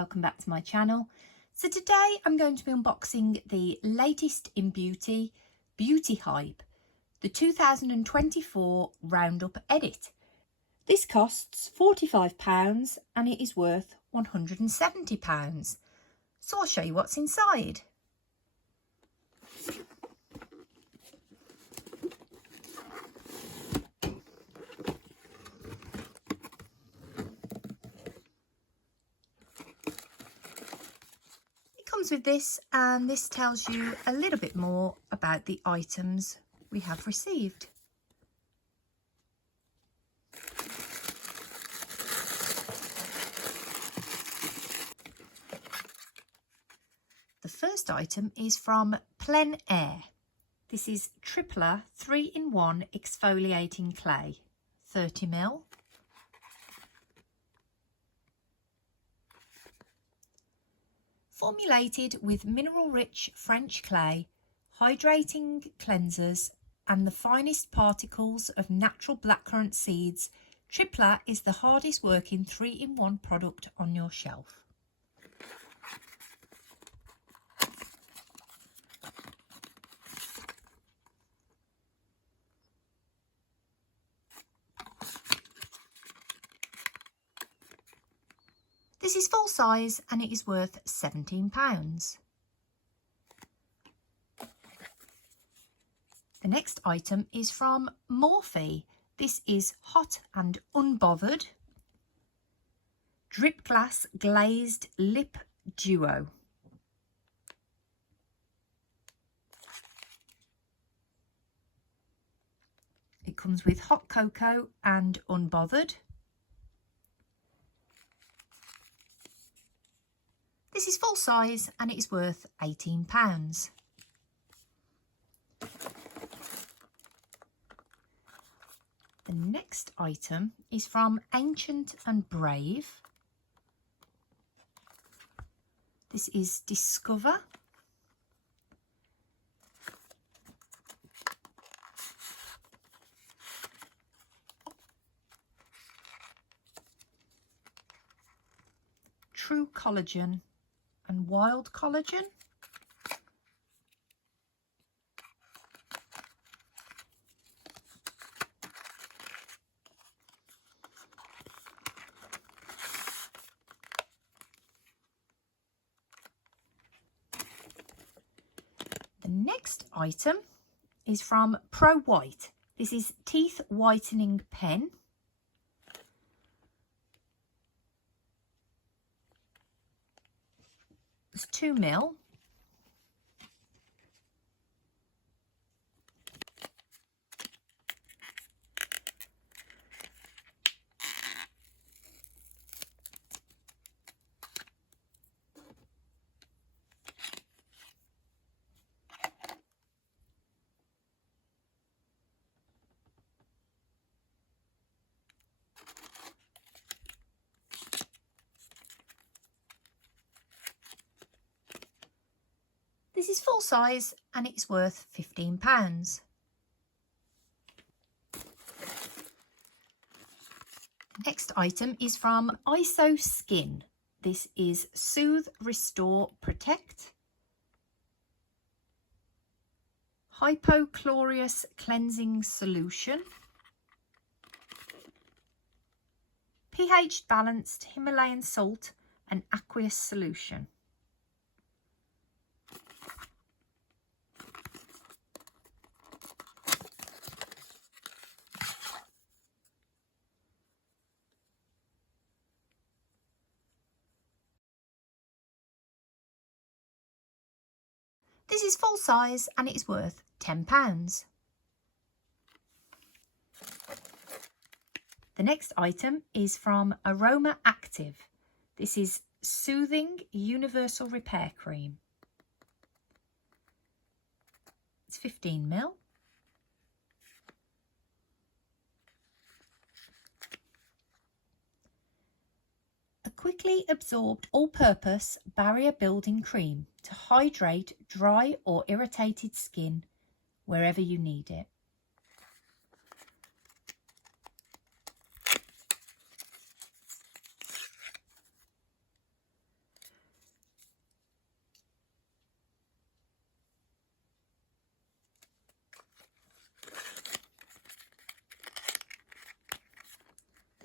welcome back to my channel. So today I'm going to be unboxing the latest in beauty hype, the 2024 Roundup Edit. This costs £45 and it is worth £170. So I'll show you what's inside. Comes with this, and this tells you a little bit more about the items we have received. The first item is from Plenaire. This is Tripler 3-in-1 exfoliating clay, 30ml. Formulated with mineral-rich French clay, hydrating cleansers and the finest particles of natural blackcurrant seeds, Tripler is the hardest working 3-in-1 product on your shelf. This is full size and it is worth £17. The next item is from Morphe. This is Hot and Unbothered Drip Glass Glazed Lip Duo. It comes with hot cocoa and unbothered. This is full size and it is worth £18. The next item is from Ancient and Brave. This is Discover. True Collagen and Wild Collagen. The next item is from Pro White. This is Teeth Whitening Pen. It's 2ml. This is full size and it is worth £15. Next item is from Isoskin. This is Soothe, Restore, Protect Hypochlorous Cleansing Solution. pH balanced Himalayan salt and aqueous solution. This is full size and it is worth £10. The next item is from Aroma Active. This is Soothing Universal Repair Cream. It's 15ml. A quickly absorbed all-purpose barrier building cream to hydrate dry or irritated skin wherever you need it.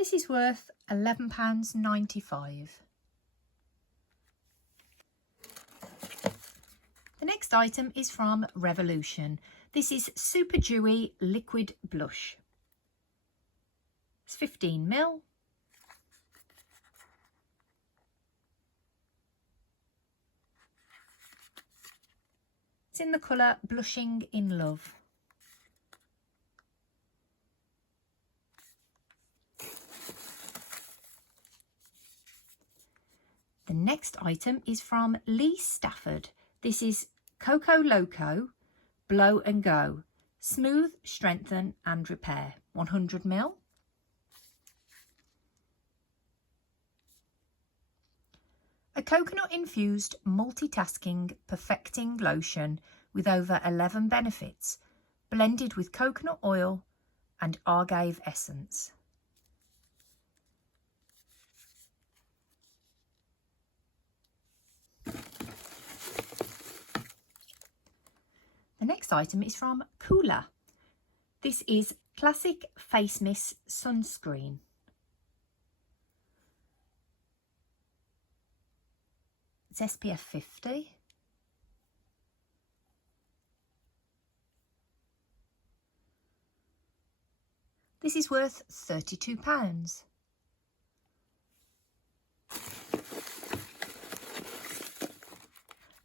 This is worth £11.95. The next item is from Revolution. This is Super Dewy Liquid Blush. It's 15ml. It's in the colour Blushing in Love. The next item is from Stafford. This is Coco Loco Blow and Go Smooth, Strengthen and Repair, 100ml. A coconut infused multitasking perfecting lotion with over 11 benefits, blended with coconut oil and agave essence. The next item is from Coola. This is Classic Face Mist Sunscreen. It's SPF 50. This is worth £32.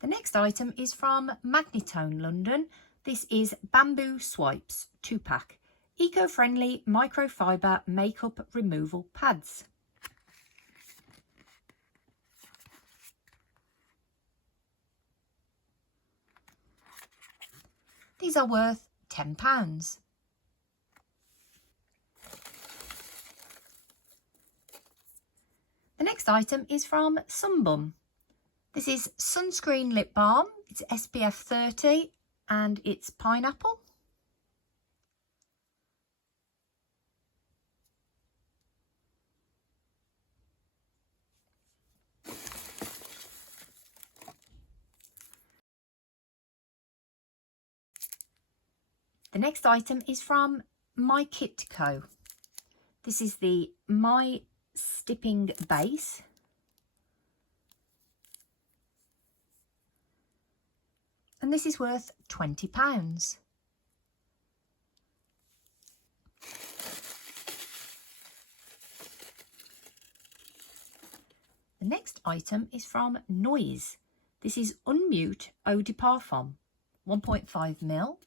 The next item is from Magnitone London. This is Bamboo Swipes 2-pack, eco-friendly microfiber makeup removal pads. These are worth £10. The next item is from Sunbum. This is Sunscreen Lip Balm. It's SPF 30 and it's pineapple. The next item is from Mykitco. This is the My Stippling Base. And this is worth £20. The next item is from Noyz. This is Unmute Eau de Parfum, 1.5ml.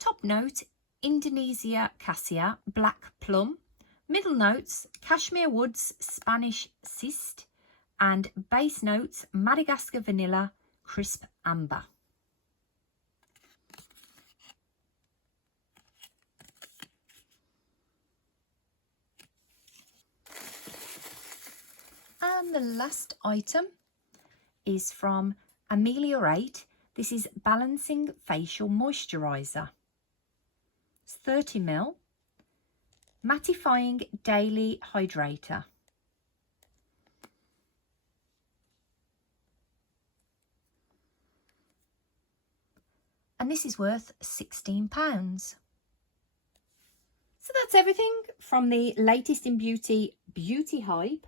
Top note, Indonesia Cassia, Black Plum. Middle notes, Cashmere Woods, Spanish Cyst. And base notes, Madagascar Vanilla, Crisp Amber. And the last item is from Ameliorate. This is Balancing Facial Moisturiser. It's 30ml. Mattifying Daily Hydrator. And this is worth £16. So that's everything from the latest in beauty hype.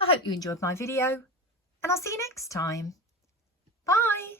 I hope you enjoyed my video and I'll see you next time. Bye.